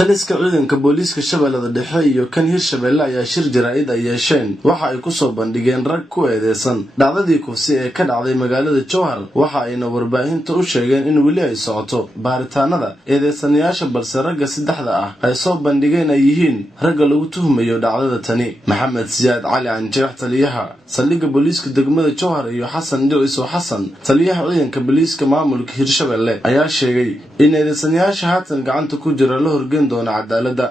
taliska ciidanka booliiska Shabeellada Dhexe iyo kan Hirshabeelle ayaa shir jaraa'id ay yeesheen waxa ay ku soo bandhigeen rag ku eedeysan dhacdadii kufsi ee ka dhacday magaalada Jowhar waxa ayna warbaahinta u sheegeen in weli ay socoto baaritaanada eedeysanayaasha balse ragga saddexda ah ay soo bandhigeen ay yihiin ragga lagu tuhmayo dhacdada tani Maxamed Siyaad Cali Anjeex taliyaha saldhigga booliiska degmada Jowhar iyo Xasan Dhiiso Xasan taliyaha ciidanka booliiska maamulka Hirshabeelle ayaa sheegay in eedeysanayaasha haatan gacanta ku jira la horgeyn doona cadaaladda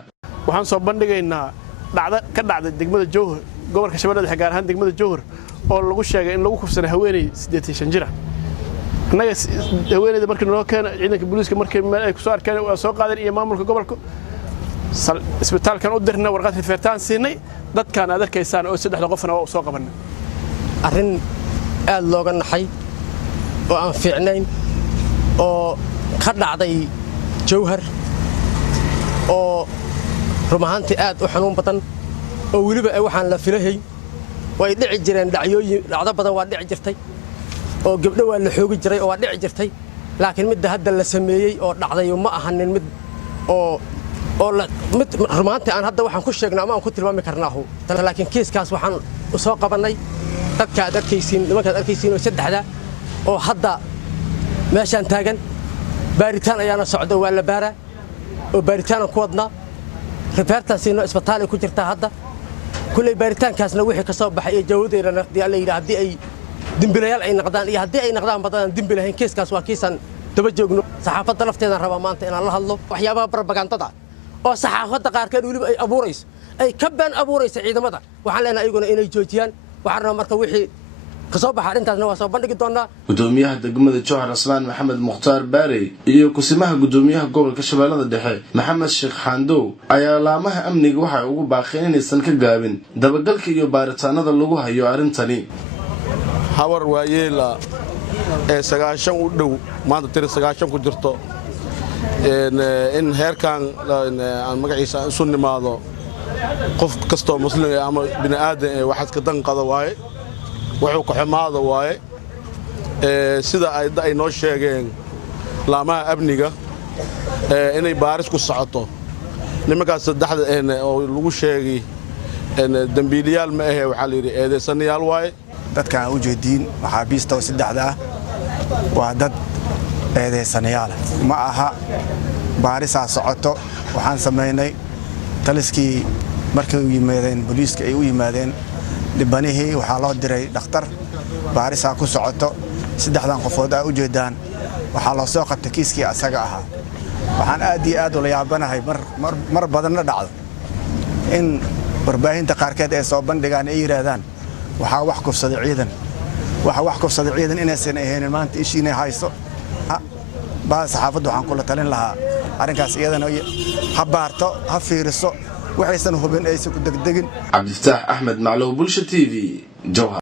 waxaan soo bandhigaynaa dhacda degmada Jowhar gobolka Shabeellada Dhexe gaar ahaan degmada Jowhar oo lagu sheegay in lagu kufsanay haweeney 85 jir ah anaga haweeneyda markii noo keenay ciidanka booliiska markii meel ay ku soo arkeen waa soo qaadeen iyo maamulka gobolka isbitaalkan u dirnay warqad rifeertaan siinay dadkaan aad arkaysaan oo saddex qofna waa soo qabanay arrin aad looga naxay oo aan fiicnayn oo ka dhacday Jowhar oo rumahanti aad u xanuun badan oo waliba ay waxaan la filahay way dhici jireen dhacdo badan waa dhici jirtay oo gabdho waa la xoogi jiray oo waa dhici jirtay laakiin mid hadda la sameeyay oo dhacday ma ahanin mid mid rumahanti aan hadda waxaan ku sheegnaa ama aan ku tilmaami karnaahu laakiin kiiskaas waxaan u soo qabanay dadka aad arkaysiin nimanka aad arkaysiin oo saddexda oo hadda meeshaan taagan baaritaan ayaana socdo waa la baaraa oo baaritaan ku wadnaa rifeertaasina isbitaal ku jirta hadda kulay baaritaankaasna wixii ka soo baxay jawadeena la yiraahdo ay dambiilayaal ay noqdaan iyo hadii ay noqdaan badan dambiilahayn kiiskaas waa kiisan daba joogno saxaafadda lafteeda rabaa maanta inaan la hadlo waxyaabaha propagandada oo saxaafadda qaarkeed waliba ay abuurayso ay ka baan abuurayso ciidamada waxaan leenahay ayaguna inay joojiyaan waxaan marka wixii kasoo baxay intaasna waa soo bandhigi doonaa gudoomiyaha degmada Jowhar Aslaan Maxamed Mukhtaar Baari iyo kusimaha gudoomiyaha gobolka Shabeellada Dhexe Maxamed Sheekh Xandow ayaa laamaha amniga waxa ugu baaqeen inaysan ka gaabin dabagalka iyo baaritaanada lagu hayo arintani hawar waayeela ee 9 u dhow maanta tir 9 ku jirto in heerkan aan magaciisa isu nimaado qof kasto muslim ama bini aadan ee waxa ka danqada waaye wuxuu ku xumaado waaye sida ay noo sheegeen laamaha amniga inay baaris ku socoto nimankaas saddexda oo lagu sheegay dambiilayaal ma ahe waxa la yiri eedeysanayaal waaye dadka aan u jeedin maxaabiista oo saddexda ah waa dad eedeysanayaal ma aha baarisa socoto waxaan sameynay taliskii markii uu yimaadeen booliiska ay u yimaadeen dibanihi waxaa loo diray dhakhtar baarisa ku socoto saddexdan qofood ay u jeedaan waxaa loo soo qabtay kiiskii asaga ahaa waxaan aad iyo aad u la yaabanahay mar badan dhacdo in warbaahinta qaarkeed ay soo bandhigaan ay yiraahdaan waxa wax kufsaday ciidan inaysan ahayn maanta ishiinay hayso baa saxaafaddu waxaan kula talin lahaa arrinkaas iyadana ha baarto ha fiiriso waxaysan hubin aysan ku degdegin Cabdifataax Axmed Macluub Bulsho TV Jowhar.